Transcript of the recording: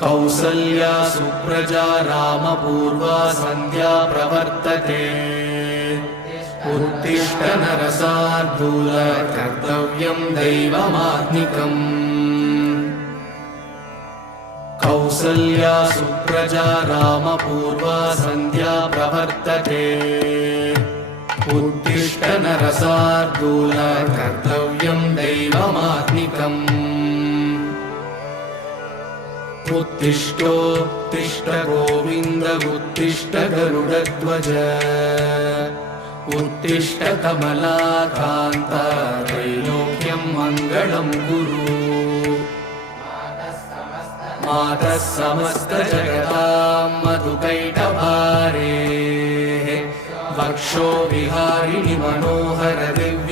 कौसल्या सुप्रजा रामपूर्वा सन्ध्या प्रवर्तते। उत्तिष्ठ नरसार्दूल कर्तव्यं दैवमात्मिकम्। कौसल्या सुप्रजा रामपूर्वा सन्ध्या प्रवर्तते। उत्तिष्ठ नरसार्दूल कर्तव्यं दैवमात्मिकम्। उत्तिष्ठोत्तिष्ठ गोविन्द उत्तिष्ठ गरुडध्वज। उत्तिष्ठ कमलाकान्त त्रैलोक्यं मङ्गलं कुरु। मातः समस्त जगतां मधुकैटभारे। वक्षो विहारिणि मनोहर दिव्य